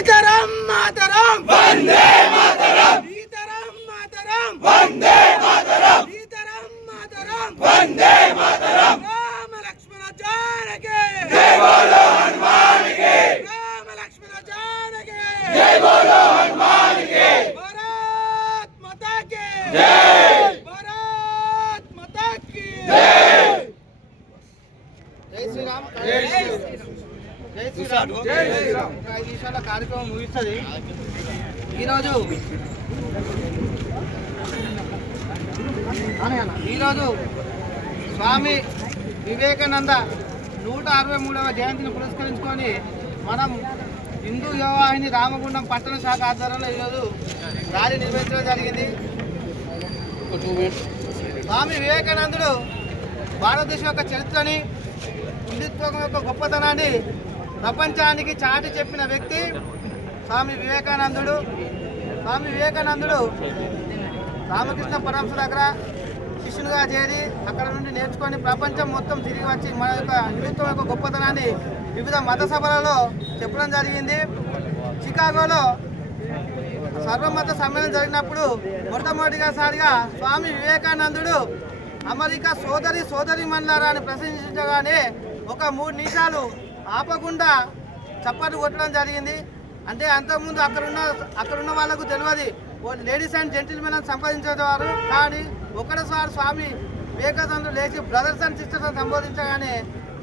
सीताराम मातरम वंदे मातरम सीताराम मातरम वंदे मातरम सीताराम मातरम वंदे मातरम राम लक्ष्मण जानकी जय बोलो हनुमान की राम लक्ष्मण जानकी जय बोलो हनुमान की भारत माता की जय भारत माता की जय जय श्री राम जय श्री రామ్ జై శ్రీరామ్ 5 నిమిషాల కార్యక్రమం ముగిస్తుంది. ఈరోజు స్వామి వివేకానంద 163వ జయంతిని పురస్కరించుకొని మనం హిందూ యువవాహిని రామగుండం పట్టణ శాఖ ఆధ్వర్యంలో ఈరోజు ర్యాలీ నిర్వహించడం జరిగింది. స్వామి వివేకానందుడు భారతదేశం యొక్క చరిత్రని, హిందుత్వం యొక్క గొప్పతనాన్ని ప్రపంచానికి చాటి చెప్పిన వ్యక్తి స్వామి వివేకానందుడు. స్వామి వివేకానందుడు రామకృష్ణ పరమహంస దగ్గర శిష్యునిగా చేరి అక్కడ నుండి నేర్చుకొని ప్రపంచం మొత్తం తిరిగి వచ్చి మన యొక్క హిందుత్వం యొక్క గొప్పతనాన్ని వివిధ మత సభలలో చెప్పడం జరిగింది. చికాగోలో సర్వమత సమ్మేళనం జరిగినప్పుడు మొట్టమొదటిసారిగా స్వామి వివేకానందుడు అమెరికా సోదరి మండలారా అని ప్రశంసించగానే ఒక 3 నిమిషాలు ఆపకుండా చప్పట్లు కొట్టడం జరిగింది. అంటే అంతకుముందు అక్కడున్న వాళ్ళకు తెలియదు లేడీస్ అండ్ జెంటిల్మెన్ అని సంపాదించేవారు. కానీ ఒకటిసారి స్వామి వివేకానందుడు లేచి బ్రదర్స్ అండ్ సిస్టర్స్ అని సంబోధించగానే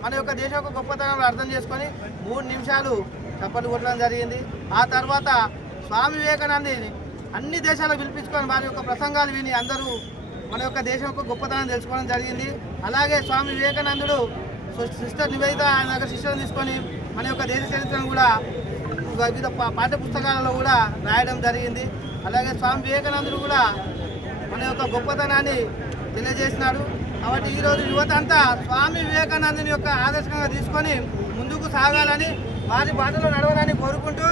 మన యొక్క దేశం యొక్క గొప్పతనం అర్థం చేసుకొని 3 నిమిషాలు చప్పట్లు కొట్టడం జరిగింది. ఆ తర్వాత స్వామి వివేకానందుని అన్ని దేశాలకు పిలిపించుకొని వారి యొక్క ప్రసంగాలు విని అందరూ మన యొక్క దేశం యొక్క గొప్పతనం తెలుసుకోవడం జరిగింది. అలాగే స్వామి వివేకానందుడు సిస్టర్ నివేదిత ఆయన యొక్క శిష్యులను తీసుకొని మన యొక్క దేశ చరిత్రను కూడా వివిధ పాఠ్య పుస్తకాలలో కూడా రాయడం జరిగింది. అలాగే స్వామి వివేకానందుడు కూడా మన యొక్క గొప్పతనాన్ని తెలియజేసినాడు. కాబట్టి ఈరోజు యువత అంతా స్వామి వివేకానందుని యొక్క ఆదర్శంగా తీసుకొని ముందుకు సాగాలని, వారి బాటలో నడవాలని కోరుకుంటూ